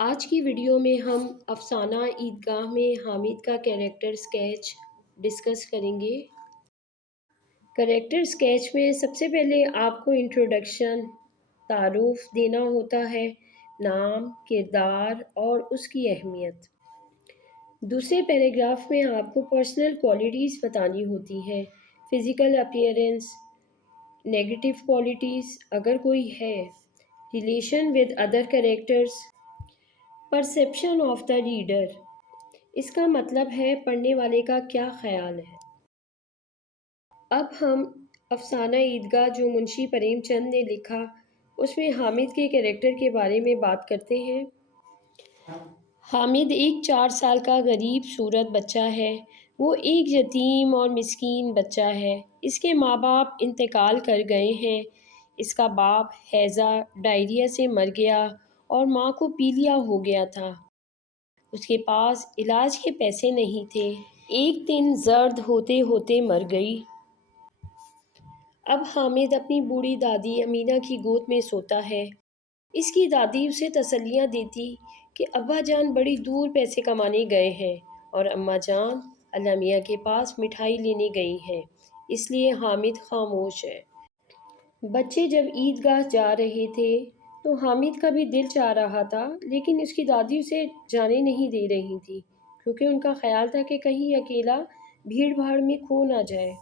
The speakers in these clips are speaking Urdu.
آج کی ویڈیو میں ہم افسانہ عیدگاہ میں حامد کا کریکٹر سکیچ ڈسکس کریں گے۔ کریکٹر سکیچ میں سب سے پہلے آپ کو انٹروڈکشن تعارف دینا ہوتا ہے، نام، کردار اور اس کی اہمیت۔ دوسرے پیراگراف میں آپ کو پرسنل کوالٹیز بتانی ہوتی ہیں، فزیکل اپیئرنس، نیگیٹو کوالٹیز اگر کوئی ہے، relation with other characters, perception of the reader, اس کا مطلب ہے پڑھنے والے کا کیا خیال ہے۔ اب ہم افسانہ عیدگاہ جو منشی پریم چند نے لکھا اس میں حامد کے کریکٹر کے بارے میں بات کرتے ہیں۔ حامد ایک 4 سال کا غریب صورت بچہ ہے۔ وہ ایک یتیم اور مسکین بچہ ہے۔ اس کے ماں باپ انتقال کر گئے ہیں۔ اس کا باپ ہیضہ ڈائریا سے مر گیا اور ماں کو پیلیا ہو گیا تھا۔ اس کے پاس علاج کے پیسے نہیں تھے۔ ایک دن زرد ہوتے ہوتے مر گئی۔ اب حامد اپنی بوڑھی دادی امینا کی گود میں سوتا ہے۔ اس کی دادی اسے تسلیاں دیتی کہ ابا جان بڑی دور پیسے کمانے گئے ہیں اور اماں جان اللہ میاں کے پاس مٹھائی لینے گئی ہیں، اس لیے حامد خاموش ہے۔ بچے جب عیدگاہ جا رہے تھے تو حامد کا بھی دل چاہ رہا تھا، لیکن اس کی دادی اسے جانے نہیں دے رہی تھی کیونکہ ان کا خیال تھا کہ کہیں اکیلا بھیڑ بھاڑ میں کھو نہ جائے۔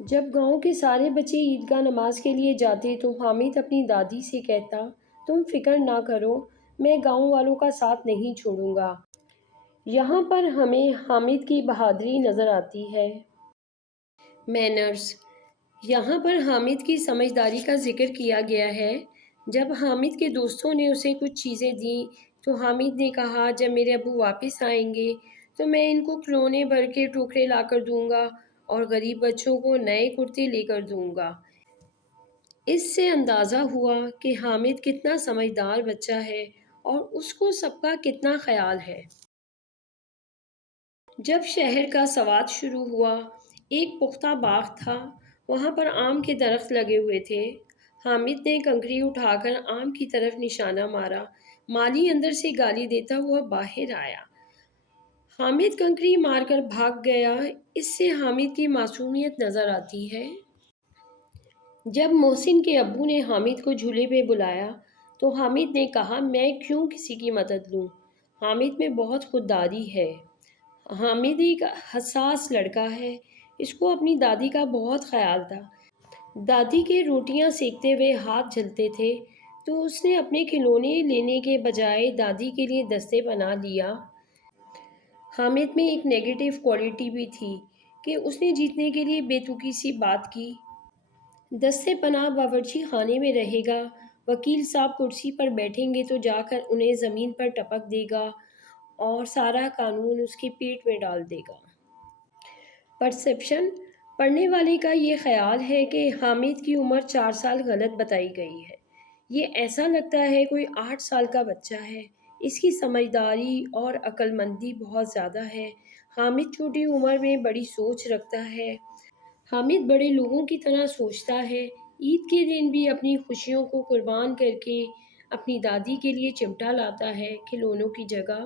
جب گاؤں کے سارے بچے عیدگاہ نماز کے لیے جاتے تو حامد اپنی دادی سے کہتا، تم فکر نہ کرو، میں گاؤں والوں کا ساتھ نہیں چھوڑوں گا۔ یہاں پر ہمیں حامد کی بہادری نظر آتی ہے۔ مینرز، یہاں پر حامد کی سمجھداری کا ذکر کیا گیا ہے۔ جب حامد کے دوستوں نے اسے کچھ چیزیں دیں تو حامد نے کہا جب میرے ابو واپس آئیں گے تو میں ان کو کھلونے بھر کے ٹوکرے لا کر دوں گا اور غریب بچوں کو نئے کرتے لے کر دوں گا۔ اس سے اندازہ ہوا کہ حامد کتنا سمجھدار بچہ ہے اور اس کو سب کا کتنا خیال ہے۔ جب شہر کا سواد شروع ہوا، ایک پختہ باغ تھا، وہاں پر آم کے درخت لگے ہوئے تھے۔ حامد نے کنکری اٹھا کر آم کی طرف نشانہ مارا۔ مالی اندر سے گالی دیتا ہوا باہر آیا۔ حامد کنکری مار کر بھاگ گیا۔ اس سے حامد کی معصومیت نظر آتی ہے۔ جب محسن کے ابو نے حامد کو جھولے پہ بلایا تو حامد نے کہا میں کیوں کسی کی مدد لوں۔ حامد میں بہت خودداری ہے۔ حامد ایک حساس لڑکا ہے۔ اس کو اپنی دادی کا بہت خیال تھا۔ دادی کے روٹیاں سیکتے ہوئے ہاتھ جلتے تھے تو اس نے اپنے کھلونے لینے کے بجائے دادی کے لیے دستے پناہ لیا۔ حامد میں ایک نیگیٹو کوالٹی بھی تھی کہ اس نے جیتنے کے لیے بے تکی سی بات کی۔ دستے پناہ باورچی خانے میں رہے گا، وکیل صاحب کرسی پر بیٹھیں گے تو جا کر انہیں زمین پر ٹپک دے گا اور سارا قانون اس کے پیٹ میں ڈال دے گا۔ پرسیپشن، پڑھنے والے کا یہ خیال ہے کہ حامد کی عمر 4 سال غلط بتائی گئی ہے۔ یہ ایسا لگتا ہے کوئی 8 سال کا بچہ ہے۔ اس کی سمجھداری اور عقل مندی بہت زیادہ ہے۔ حامد چھوٹی عمر میں بڑی سوچ رکھتا ہے۔ حامد بڑے لوگوں کی طرح سوچتا ہے۔ عید کے دن بھی اپنی خوشیوں کو قربان کر کے اپنی دادی کے لیے چمٹا لاتا ہے کھلونوں کی جگہ۔